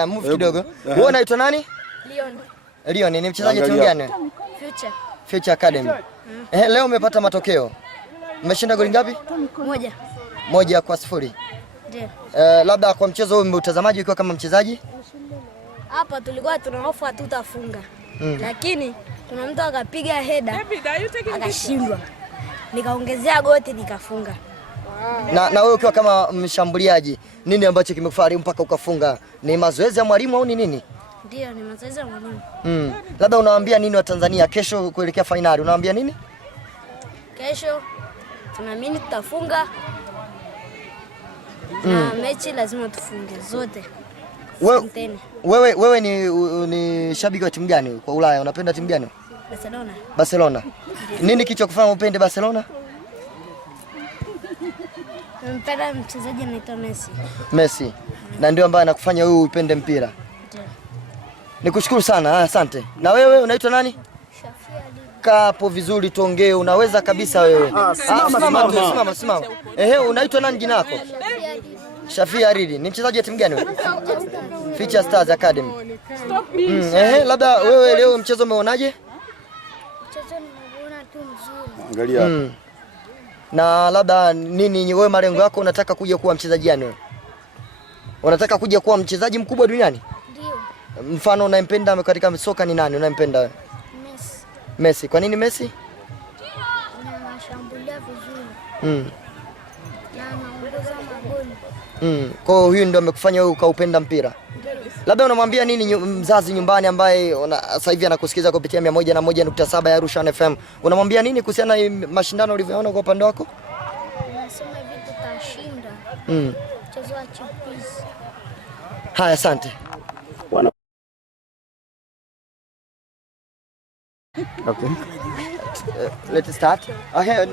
Haya, move kidogo. Wewe unaitwa nani? Leon ni mchezaji timu gani? Future Academy. Leo umepata matokeo. Umeshinda goli ngapi? 1-0. Ndio. Labda kwa mchezo huu mtazamaji ukiwa kama mchezaji? Hapa tulikuwa tuna hofu hatutafunga. Lakini kuna mtu akapiga header akashindwa. Nikaongezea goti nikafunga. Na wewe ukiwa kama mshambuliaji, nini ambacho kimekufanya mpaka ukafunga? Ni mazoezi ya mwalimu au ni nini? Ndio, ni mazoezi ya mwalimu. Labda unawaambia nini wa Tanzania kesho kuelekea finali? Unawaambia nini? Kesho tunaamini tutafunga. Na mechi lazima tufunge zote. Wewe ni shabiki wa timu gani kwa Ulaya? Unapenda timu gani? Barcelona. Nini kilichokufanya upende Barcelona? Nampenda mchezaji anaitwa Messi. Na ndio ambaye anakufanya wewe upende mpira. Ndio. Nikushukuru sana. Asante. Na wewe unaitwa nani? Kaa hapo vizuri tuongee, unaweza kabisa wewe. Simama. Unaitwa nani jina lako? Shafia Aridi. Ni mchezaji wa timu gani wewe? Future Stars Academy. Labda wewe leo mchezo umeonaje? Mchezo nimeona tu mzuri. Angalia hapa. Na labda nini wewe malengo yako, unataka kuja kuwa mchezaji gani wewe? Unataka kuja kuwa mchezaji mkubwa duniani? Ndio. Mfano unayempenda katika soka ni nani unayempenda wewe? Messi. Kwa nini Messi? Anashambulia vizuri. Na anaongoza magoli. Kwa hiyo huyu ndio amekufanya wewe ukaupenda mpira. Labda unamwambia nini mzazi nyumbani ambaye sasa hivi anakusikiza kupitia 101.7 ya Arusha FM? Unamwambia nini kuhusiana na mashindano ulivyoona kwa upande wako? Nasema hivi tutashinda. Mchezo wa chipukizi. Haya, asante. Okay. Let's start.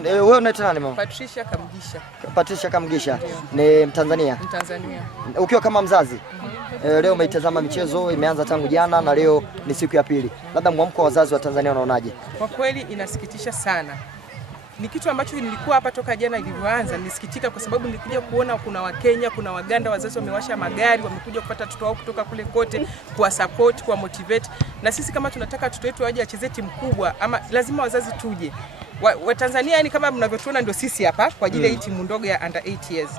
Wewe unaitwa nani mama? Patricia Kamgisha. Ni Mtanzania. Ukiwa kama mzazi, leo umeitazama michezo imeanza tangu jana na leo ni siku ya pili. Labda mwamko wa wazazi wa Tanzania unaonaje? Kwa kweli inasikitisha sana. Ni kitu ambacho nilikuwa hapa toka jana ilivyoanza, nilisikitika kwa sababu nilikuja kuona kuna Wakenya, kuna Waganda, wazazi wamewasha magari, wamekuja kupata watoto wao kutoka kule kote, kuwa support, kuwa motivate. Na sisi kama tunataka watoto wetu waje acheze timu kubwa, ama lazima wazazi tuje. Wa Tanzania yani kama mnavyotuona ndio sisi hapa kwa ajili ya hii timu ndogo ya under 8 years.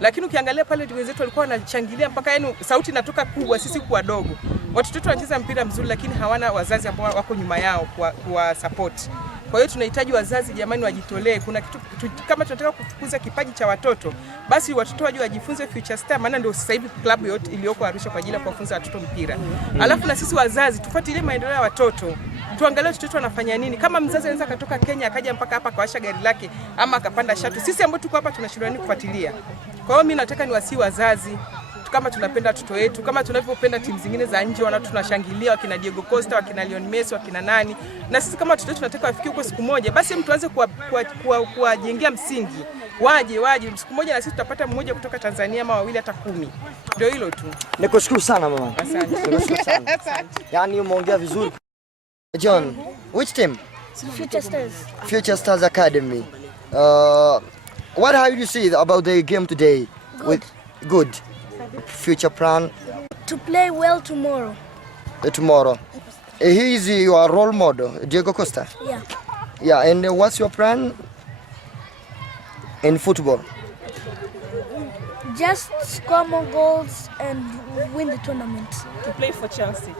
Lakini ukiangalia pale wenzetu walikuwa wanachangilia mpaka yani sauti inatoka kubwa, sisi kwa dogo. Watoto wetu wanacheza mpira mzuri lakini hawana wazazi ambao wako nyuma yao kwa support. Kwa hiyo tunahitaji wazazi jamani wajitolee. Kuna kitu kama tunataka kukuza kipaji cha watoto, basi watoto waje wajifunze Future Star, maana ndio sasa hivi klabu yote iliyoko Arusha kwa ajili ya kuwafunza watoto mpira. Alafu na sisi wazazi tufuatilie maendeleo ya watoto. Tuangalie watoto wanafanya nini. Kama mzazi anaweza katoka Kenya akaja mpaka hapa kawasha gari lake ama akapanda shatu, sisi ambao tuko hapa tunashindwa nini kufuatilia. Kwa hiyo mimi nataka niwasii wazazi kama tunapenda watoto wetu, kama tunavyopenda timu zingine za nje tunashangilia wakina Diego Costa, wakina Lionel Messi, wakina nani. Na sisi kama watoto wetu tunataka wafikie huko siku moja, basi mtu aanze kuwajengea msingi. Waje siku moja na sisi tutapata mmoja kutoka Tanzania ama wawili hata 10. Ndio hilo tu. Nikushukuru sana mama. Asante. Nikushukuru sana. Yaani umeongea vizuri. John, which team? Future Stars Academy. What have you see about the game today? Good. Future plan? To play well tomorrow. Tomorrow. He is your role model, Diego Costa? Yeah. Yeah, and what's your plan in football? Just score more goals and win the tournament. To play for Chelsea.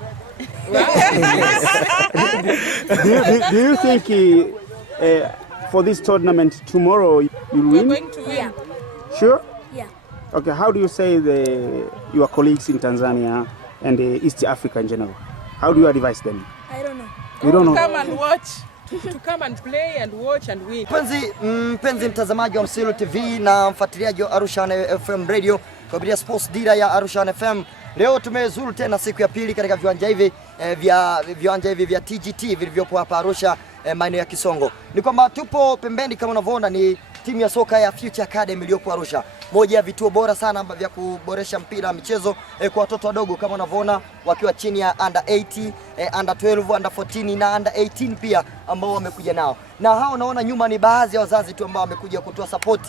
do you think for this tournament tomorrow you'll win? We're going to win. Yeah. Sure? Yeah. Okay, how do you say your colleagues in Tanzania and East Africa in general? How do you advise them? I don't know. You don't know? Come and watch. To come and play and watch and win. Mpenzi mtazamaji wa Msilu TV na mfuatiliaji wa Arusha FM Radio kwa Sports Dira ya Arusha FM. Leo tumezuru tena siku ya pili katika viwanja hivi vya TGT vilivyopo hapa Arusha, maeneo ya Kisongo. Ni kwamba tupo pembeni kama unavyoona ni timu ya soka ya Future Academy iliyopo Arusha. Moja ya vituo bora sana vya kuboresha mpira michezo kwa watoto wadogo kama unavyoona wakiwa chini ya under 80, under 12, under 14 na under 18 pia ambao wamekuja nao. Na hao unaona nyuma ni baadhi ya wazazi tu ambao wamekuja kutoa support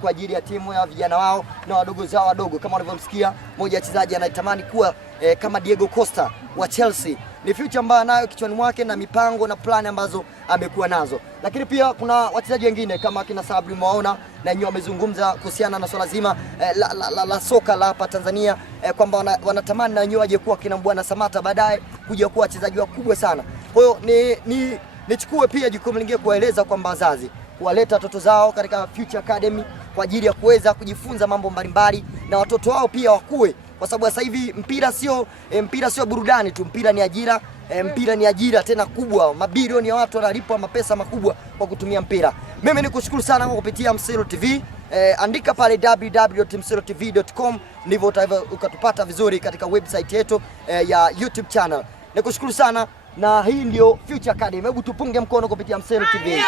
kwa ajili ya timu ya vijana wao na wadogo zao wadogo. Kama unavyomsikia mmoja wachezaji anatamani kuwa kama Diego Costa wa Chelsea. Ni future ambayo anayo kichwani mwake na mipango na plani ambazo amekuwa nazo. Lakini pia kuna wachezaji wengine kama kina Sabri Mwaona na wenyewe wamezungumza kuhusiana na swala zima la soka la hapa Tanzania, kwamba wanatamani na wenyewe waje kuwa kina Mbwana Samata baadaye kuja kuwa wachezaji wakubwa sana. Kwa hiyo nichukue pia jukumu lingine kuwaeleza kwamba wazazi kuwaleta watoto zao katika Future Academy kwa ajili ya kuweza kujifunza mambo mbalimbali na watoto wao pia wakue, kwa sababu sasa hivi mpira sio burudani tu, mpira ni ajira. Mpira ni ajira tena kubwa, mabilioni ya watu wanalipwa mapesa makubwa kwa kutumia mpira. Mimi nikushukuru sana kwa kupitia Mselo TV. Andika pale www.mselotv.com ndivyo ukatupata vizuri katika website yetu ya YouTube channel. Nikushukuru sana na hii ndio Future Academy. Hebu tupunge mkono kupitia Mselo TV.